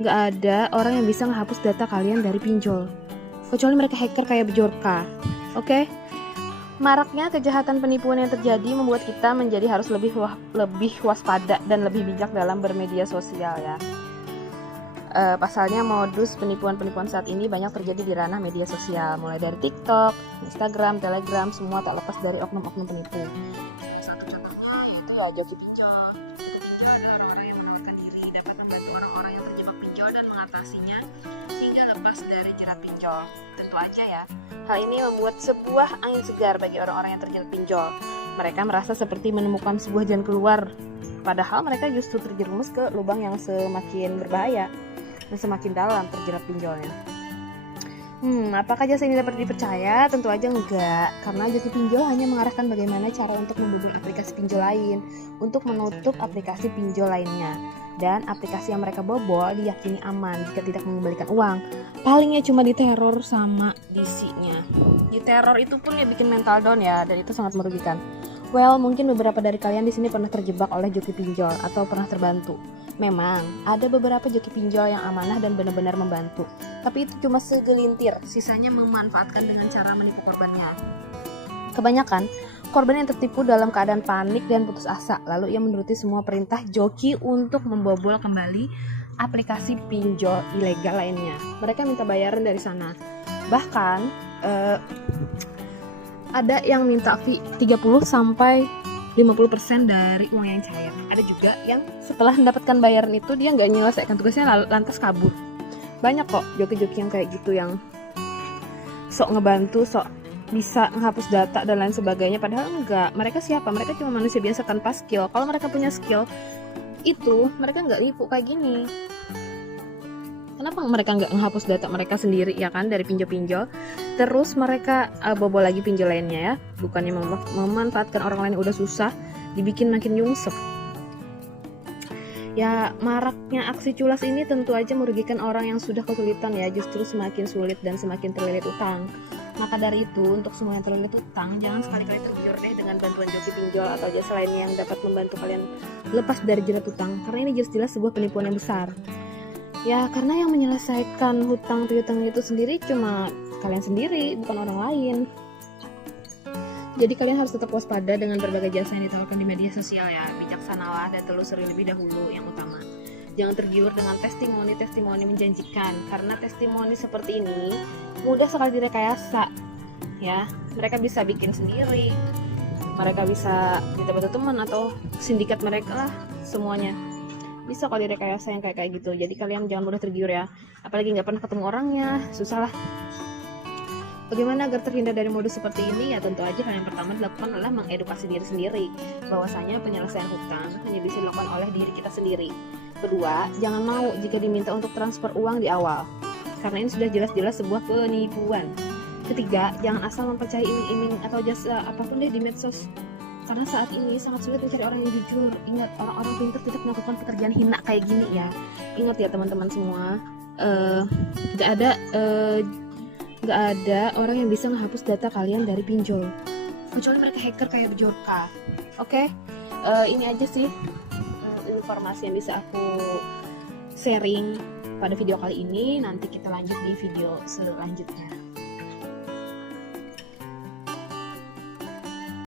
nggak ada orang yang bisa menghapus data kalian dari pinjol, kecuali mereka hacker kayak Bjorka. Oke? Maraknya kejahatan penipuan yang terjadi membuat kita menjadi harus lebih waspada dan lebih bijak dalam bermedia sosial ya. Pasalnya modus penipuan saat ini banyak terjadi di ranah media sosial, mulai dari TikTok, Instagram, Telegram, semua tak lepas dari oknum-oknum penipu. Satu contohnya yaitu ya joki pinjol. Pinjol adalah orang-orang yang menawarkan diri dapat membantu orang-orang yang terjebak pinjol dan mengatasinya hingga lepas dari jerat pinjol. Tentu aja ya, hal ini membuat sebuah angin segar bagi orang-orang yang terjerat pinjol. Mereka merasa seperti menemukan sebuah jalan keluar, padahal mereka justru terjerumus ke lubang yang semakin berbahaya dan semakin dalam terjerat pinjolnya. Apakah jasa ini dapat dipercaya? Tentu aja enggak, karena joki pinjol hanya mengarahkan bagaimana cara untuk membobol aplikasi pinjol lain untuk menutup aplikasi pinjol lainnya. Dan aplikasi yang mereka bobol diyakini aman jika tidak mengembalikan uang. Palingnya cuma diteror sama DC-nya. Diteror itu pun ya bikin mental down ya, dan itu sangat merugikan. Well, mungkin beberapa dari kalian di sini pernah terjebak oleh joki pinjol atau pernah terbantu. Memang ada beberapa joki pinjol yang amanah dan benar-benar membantu, tapi itu cuma segelintir, sisanya memanfaatkan dengan cara menipu korbannya. Kebanyakan korban yang tertipu dalam keadaan panik dan putus asa, lalu ia menuruti semua perintah joki untuk membobol kembali aplikasi pinjol ilegal lainnya. Mereka minta bayaran dari sana. Bahkan ada yang minta fee 30 sampai 50% dari uang yang cair. Ada juga yang setelah mendapatkan bayaran itu dia nggak menyelesaikan tugasnya lantas kabur. Banyak kok joki-joki yang kayak gitu, yang sok ngebantu, sok bisa menghapus data dan lain sebagainya, padahal enggak. Mereka siapa? Mereka cuma manusia biasa tanpa skill. Kalau mereka punya skill itu mereka nggak nipu kayak gini. Kenapa mereka nggak menghapus data mereka sendiri ya kan, dari pinjol-pinjol, terus mereka bobol lagi pinjol lainnya ya, bukannya memanfaatkan orang lain udah susah dibikin makin nyungsep. Ya, maraknya aksi culas ini tentu aja merugikan orang yang sudah kesulitan ya, justru semakin sulit dan semakin terlilit utang. Maka dari itu, untuk semua yang terlilit utang, jangan sekali-kali tergiur deh dengan bantuan joki pinjol atau jasa lainnya yang dapat membantu kalian lepas dari jerat utang, karena ini jelas-jelas sebuah penipuan yang besar. Ya, karena yang menyelesaikan hutang piutang itu sendiri cuma kalian sendiri, bukan orang lain. Jadi kalian harus tetap waspada dengan berbagai jasa yang ditawarkan di media sosial ya. Bijaksanalah dan telusuri lebih dahulu yang utama. Jangan tergiur dengan testimoni-testimoni menjanjikan, karena testimoni seperti ini mudah sekali direkayasa. Ya, mereka bisa bikin sendiri. Mereka bisa minta bantu teman atau sindikat mereka lah, semuanya. Bisa kalau direkayasa yang kayak gitu. Jadi kalian jangan mudah tergiur ya, apalagi nggak pernah ketemu orangnya, susah lah. Bagaimana agar terhindar dari modus seperti ini? Ya tentu aja hal yang pertama dilakukan adalah mengedukasi diri sendiri bahwasanya penyelesaian hutang hanya bisa dilakukan oleh diri kita sendiri. Kedua, jangan mau jika diminta untuk transfer uang di awal, karena ini sudah jelas-jelas sebuah penipuan. Ketiga, jangan asal mempercayai iming-iming atau jasa apapun deh di medsos, karena saat ini sangat sulit mencari orang yang jujur. Ingat, orang-orang pintar tidak melakukan pekerjaan hina kayak gini ya. Ingat ya teman-teman semua, nggak ada orang yang bisa menghapus data kalian dari pinjol, kecuali mereka hacker kayak Bjorka. Oke? Ini aja sih informasi yang bisa aku sharing pada video kali ini. Nanti kita lanjut di video selanjutnya.